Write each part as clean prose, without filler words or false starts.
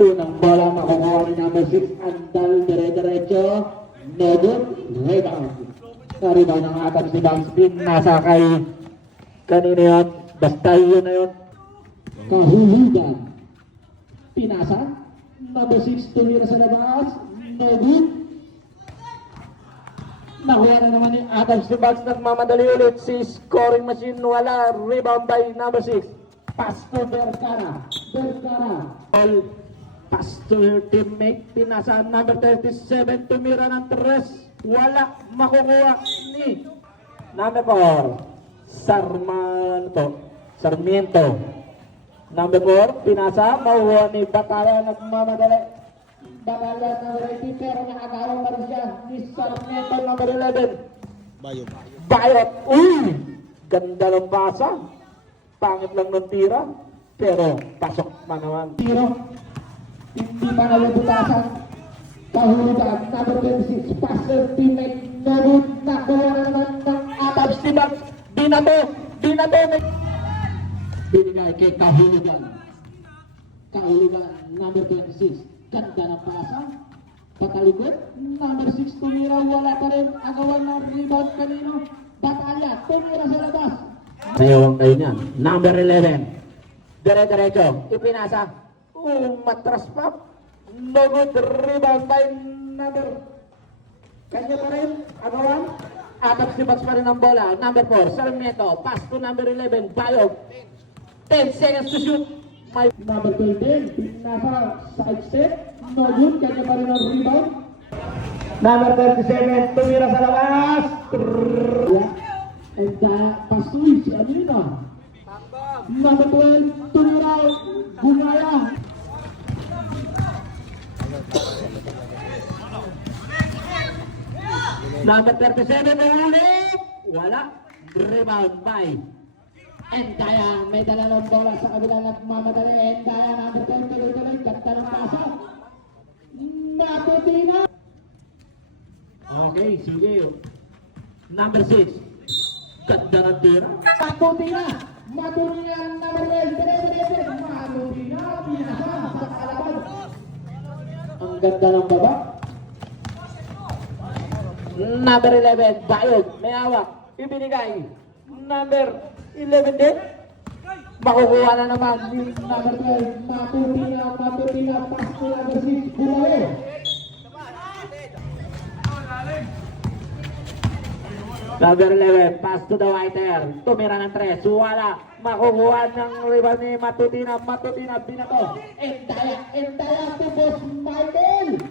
Unang bola makukuha ni number 6, Andal, dire-diretso, no good, rebound. Na-rebound ang atas ni Bangsbin, nasa kay kanina yun, basta yun na yun. Kahulugan. Pinasa, number 6, tumira sa labas, no good. Nakuha na naman ni Adams ni Bags, nagmamadali ulit si scoring machine, wala, rebound by number 6. Pass to Vergara, all pass to her teammate, pinasa number 37, tumira ng 3, wala, makukuha ni number 4, Sarmiento. Number 4, pinasa, makukuha ni Batala, nagmamadali. Batala number 80, pero nakakawang na rin siya ni Sarmiento number 11. Bayot. Uy! Ganda ng basa. Pangit lang ng tira, pero pasok pa naman. Tiro, hindi pa nalabutasan. Kahulugan, number 26, passer teammate, nabut, nakuha na naman ng Adams ni Bags. Binato. Binigay kay Kahulugan. Kahulugan, number 26, ganda ng pasa. Patalikod, number 6, tumira, wala pa rin. Agawan ng rebound kanino. Batalya, tumira sa labas. Mayawang kayo niyan. Number 11. Dire-diretso. Ipinasa. Matras pa. No good. Rebound by number. Kanya pa rin. Agawan. Atap si Bags pa rin ang bola. Number 4. Sarmiento. Pass to number 11. Bayog. 10 seconds to shoot. Number 12. Pinasa. Side step. No good. Kanya pa rin ang rebound. Number 37. Tumira sa labas. And pasuy si Alina. Number 12, tumira, gumaya. Number 37, ulit. Wala. Rebound by Endaya. May dala ng bola sa kabila ng mamadali. Endaya, number 10, tuloy-tuloy. Ganda ng pasa. Matutina. Okay, sige. Number 6. Ganda ng tira. Matutina ang number 12. Matutina, pinasa sa kalaban. Ang ganda ng baba. Number 11, Bayog, may hawak. Ibinigay. Number 11 din. Makukuha na naman yung number 12. Matutina, pass to number 6. Bumali. Number 11, pass to the whiter. Tumira ng 3. Wala. Makukuha ng rebound ni Matutina. Binato. Endaya to Boss Michael.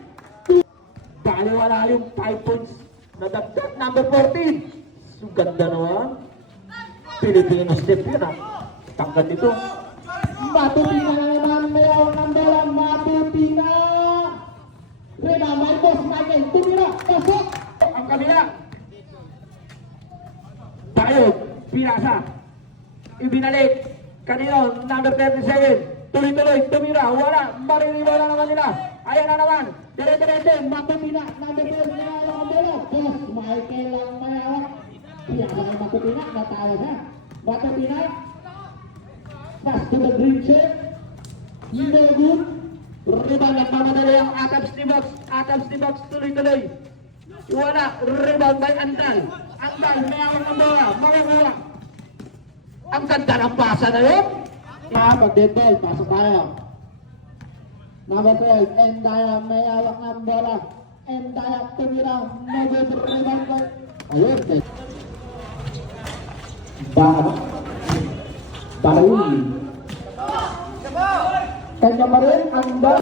Bali wala yung 5 points. Nadagdag. Number 14. Ganda naman. Pilipino step yun ah. Tangkat ito. Matutina na naman. Mayroon ng bola. Matutina. Rebound by Boss Michael. Tumira. Pasok. Ang kabila. Bayog, pinasa, ibinalik, kanino, number 37, tuloy-tuloy, tumira, wala, maririwa na naman nila, ayan na naman, dire-diretso, Matutina, number 12, nilala ang bola, Boss Michael lang mayawak, pinasa ng Matutina, natawa siya, Matutina, pass to the green check, no good, rebound, nagmamadali ang Adams ni Bags, tuloy-tuloy, wala, rebound by Andal, may awang ng bola, makukuha. Ang ganda ng pasa na yun. Pag-deadball, pasok tayo. Number 12, Endaya, may awak ng bola. Endaya, tumira, rebound by. Ayun, Baril. Kanya pa rin, Andal.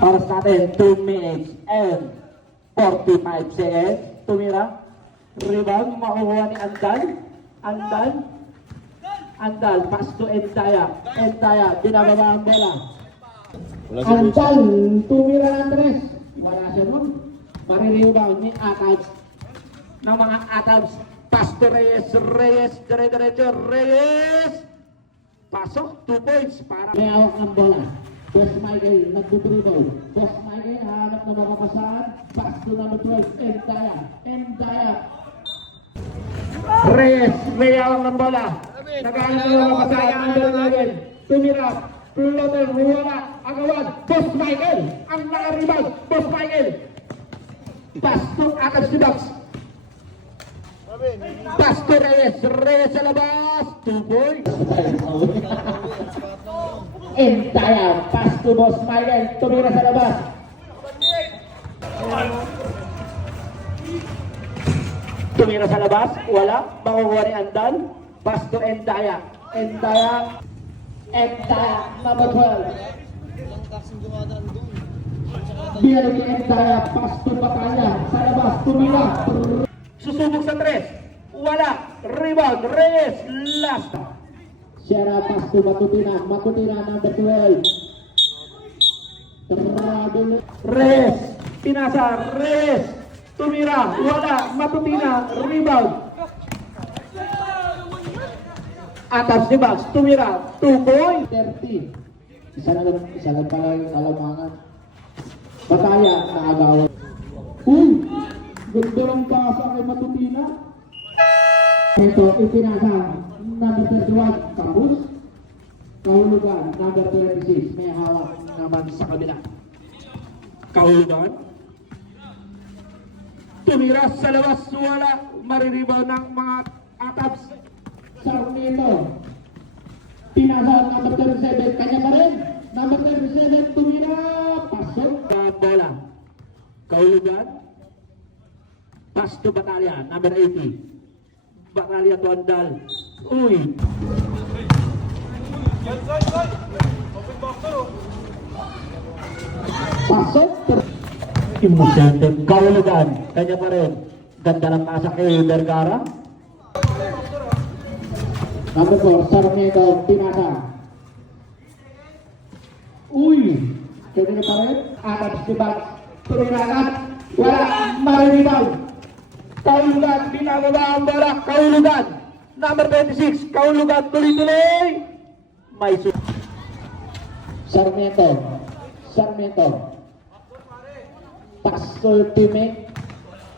Para sa atin, 2 minutes and 45 seconds. Tumira. Rebound, makukuha ni Andal, pass to Endaya, binababa ang bola. Andal, tumira ng 3. Wala siya nun. Mariribaw ni Atabs. Ng mga Atabs, pass to Reyes, dire-diretso, Reyes. Pasok, 2 points para may awak ng bola. Boss Michael, nagdudribaw. Boss Michael, hanap na makapasaan. Pass to number 12, Endaya. Reyes, may awak ng bola. Naghahanap na makapasaan. Number 11, tumira. Floater, wala. Agawan, Boss Michael. Ang naka-rebound, Boss Michael. Pass to Akad Sidax. Pass to Reyes. Reyes sa labas. 2 points. Entire. Pass to Boss Michael. Tumira sa labas. Tumira sa labas. Wala. Makukuha ni Andan. Pass to Entire. Entire. Number 12. Biar ni Entire. Pass to Batalla. Sa labas. Tumira. Susubok sa 3. Wala. Rebound. Reyes. Last. Sierra pass to Matutina. Matutina number 12. Reyes. Pinasa. Reyes. Tumira. Wala. Matutina. Rebound. Atas ni Bags. Tumira. 2 points. 30. Isa lang pala yung kalamangan. Bataya. Nakagawa. Ganda lang pasa kay Matutina. Ito, ipinasa. Number 31, Kapus. Kahulugan, number 26. May hawak naman sa kabila. Kahulugan. Tumira sa labas. Wala. Mariribaw ng mga ataps. Sarnito. Pinasa number 37. Kanya pa rin. Number 37, tumira. Pasok. Bola. Kahulugan. Pass to Batalya, number 80. Batalya to Andal. Uy! Pasok. Imusente. Kahulugan. Kanya pa rin. Ganda ng nasa kay Vergara. Number 4, Sarmiento, Pinasa. Uy! Kanya pa rin. Akat si Bax. Tuminakat. Wala. Mariribaw. Kahulugan. Binababa ang bola. Kahulugan. Number 26. Kahulugan. Tuloy-tuloy. May Sarmiento. Pass ultimate.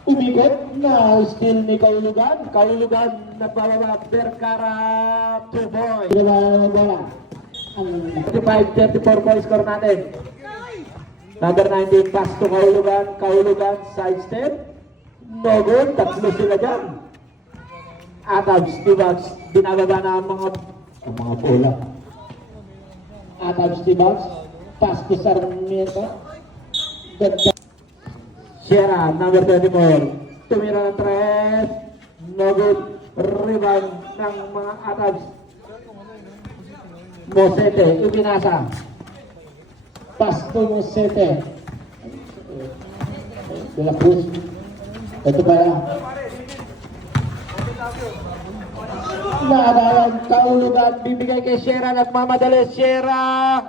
Umikot na steal ni Kahulugan. Kahulugan nagbababa. Vergara 2 points. Bola. 35-34 points score natin. Number 19 pass to Kahulugan. Kahulugan side step. No good. Tatlo sila dyan. Atabs, Tibags. Binababa na ang mga bola. Atabs, Tibags. Pass to Sarmiento. Ganda. Sierra, number 24. Tumira ng 3. No good. Rebound ng mga Atabs. Mosete, Ibinasa. Pass to Mosete. Lapus. Ito ba yan? Nadalang Kahulugan. Bibigay kay Sierra. Nagmamadali. Sierra.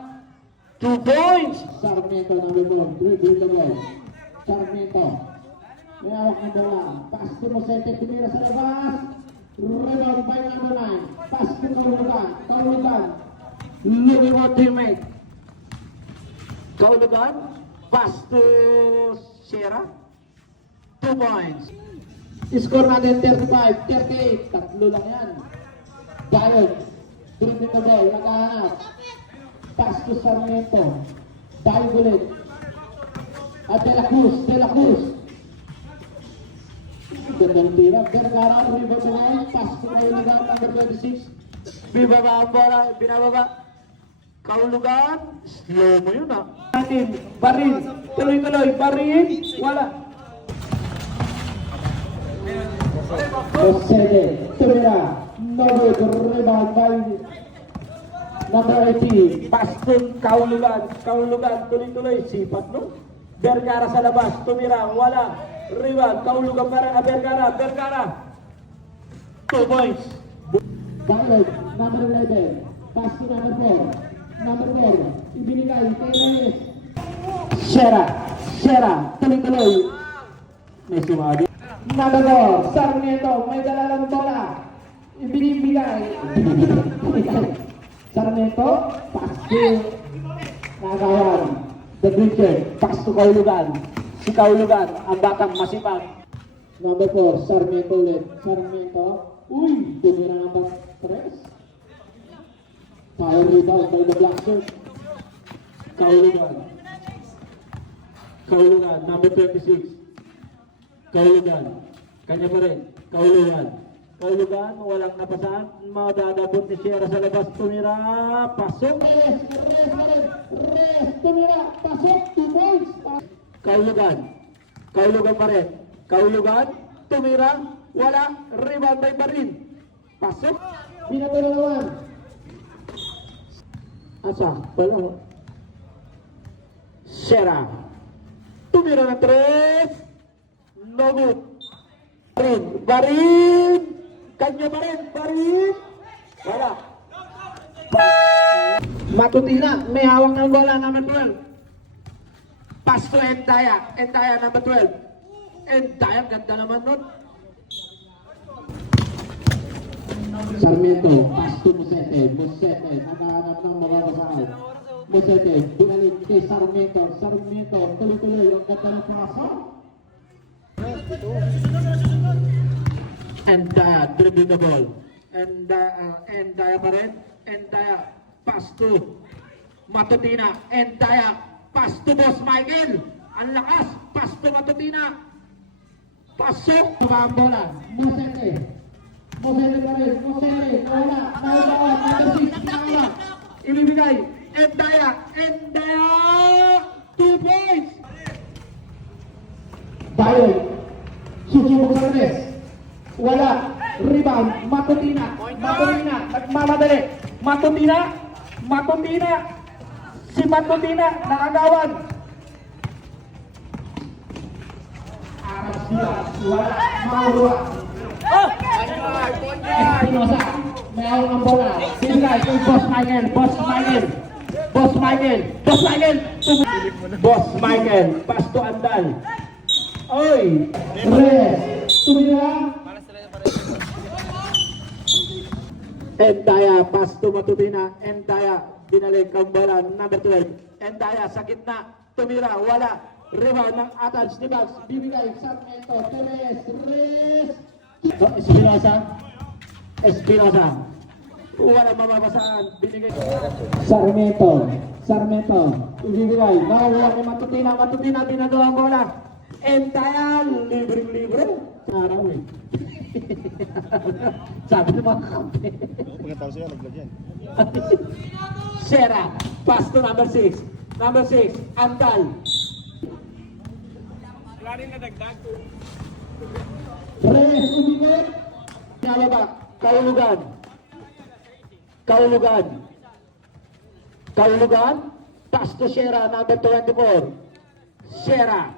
2 points. Sarmiento number 1. Dribble the ball. Sarmiento. May awak na bola. Pass to Mosete. Tumira sa labas. Rebound by number 9. Pass to Kahulugan. Looking for teammate. Kahulugan. Pass to Sierra. 2 points. Score natin 35, 38. Tatlo lang yan. Bayod. Dribbling the ball. Nakahanap. Pass to Sarmiento. Bayod ulit. At De La Cruz. Gandang tira. Vergara. Rebound na yan. Pass to Kahulugan. Number 26. Bibaba ang bola. Binababa. Kahulugan. Slow mo yun ah. Baril. Tuloy-tuloy. Baril. Wala. Josede. Tumira. No good. Rebound by number 80. Pass to Kahulugan. Kahulugan. Tuloy-tuloy. Sipat no? Vergara sa labas. Tumira. Wala. Rebound. Kahulugan para Vergara. 2 points. Bayod. Number 11. Pass to number 4. Number 4, ibinigay kay Reyes. Sierra, tuloy-tuloy. May sumagi. Number 4, Sarmiento, may dala ng bola. Ibinibigay. Sarmiento, pass to Nagawan. The Bridger, pass to Kahulugan. Si Kahulugan, ang batang masipag. Number 4, Sarmiento ulit. Sarmiento, tumira number 3. Foul rebound by the Blackstone. Kaulugan. Kaulugan, number 26. Kaulugan. Kanya pa rin. Kaulugan. Kaulugan, walang napasan. Madadabot ni Sierra sa labas. Tumira. Pasok. Rest. Tumira. Pasok. 2 points. Kaulugan. Kaulugan pa rin. Kaulugan. Tumira. Wala. Rebound by Barin. Pasok. Binato na naman. Asa. Wala. Sierra. Tumira ng 3. No good. Barin. Kanya pa rin. Barin. Wala. Matutina. May hawak ng bola number 12. Pass to Endaya. Endaya number 12. Endaya. Ganda naman nun. Sarmiento. Pass to Musete. Musete. Nakahanap ng mababasaan. Musete. Binalik kay Sarmiento. Sarmiento. Tuloy-tuloy. Ang ganda ng pasa. Endaya. Dribbling the ball. Endaya pa rin. Endaya. Pass to Matutina. Endaya. Pass to Boss Michael. Ang lakas. Pass to Matutina. Pasok. Tuka ang bola. Musete. Musete pa rin. Musete. Wala. Naubawan. Number 6. Pinakala. Ibibigay. Endaya. Endaya. 2 points. Bayon. Susubok sa res. Wala. Rebound. Matutina. Matutina. Nagmamadali. Matutina. Matutina. Si Matutina. Nakagawan. Aras dia. Wala. Maura. Espinosa. May awang ang bola. Bibigay kay Boss Michael. Boss Michael. Boss Michael. Boss Michael. Boss Michael. Pass to Andal. Oy. Res. Tumira. Endaya. Pass to Matutina. Endaya. Binalik ang bola. Number 12. Endaya sa gitna. Tumira. Wala. Rebound ng Atals ni Bags. Bibigay. Sarmiento. Teres. Res. Espinosa. Espinosa. Wala mababasaan. Binigay. Sarmiento. Sarmiento. Ibigay. Nakawala ni Matutina. Matutina. Binagawa ang bola. Endaya. Libre-libre. Araw eh. Sabi ng mga kampi. Pagkatapos siya, naglag yan. Sierra. Pass to number 6. Number 6. Andal. Wala rin nadagdag. Reyes. Umimik. Nalaba. Kaulugan. Kaulugan. Kaulugan. Pass to Sierra. Number 24. Sierra.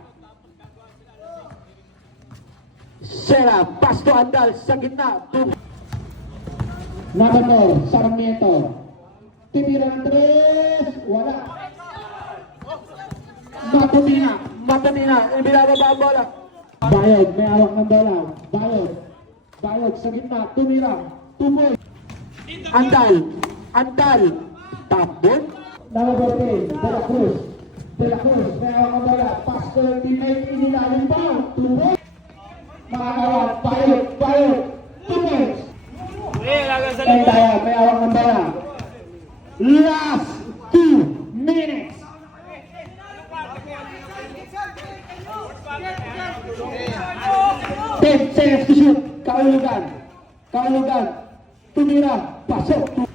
Sierra. Pass to Andal. Sa gitna. Number 4. Sarmiento. Titira ng 3. Wala. Matutina. Matutina. Ibinababa ang bola. Bayod. May awak ng bola. Bayod. Bayod sa gitna. Tumira. Tumoy. Andal. Andal. Tapon. Number 14. De La Cruz. De La Cruz. May awak ng bola. Pass to yung teammate. Inilalim pa. Tumoy. Makakawan. Bayod. Bayod. Tumoy. Endaya. May awak ng bola. Last 2 minutes. 10 seconds to shoot. Kaulugan. Kaulugan. Tumira. Pasok.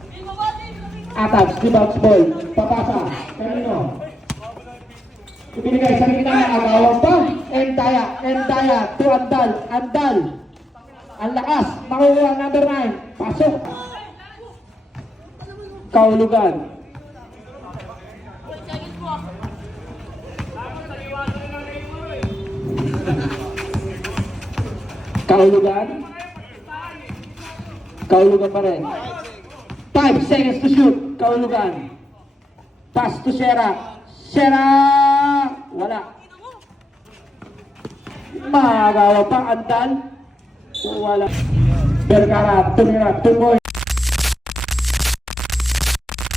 Atag. Di bounce ball. Papasa. Kanino? Ibinigay sa kita. Agawang pa. Endaya. Endaya. To Andal. Andal. Ang lakas. Makuha number 9. Pasok. Kaulugan. Kaulugan. Kaulugan pa rin. 5 seconds to shoot. Kaulugan. Pass to Sierra. Sierra. Wala. Magawa pa. Andal. Wala. Vergara. Tumira. Tumoy.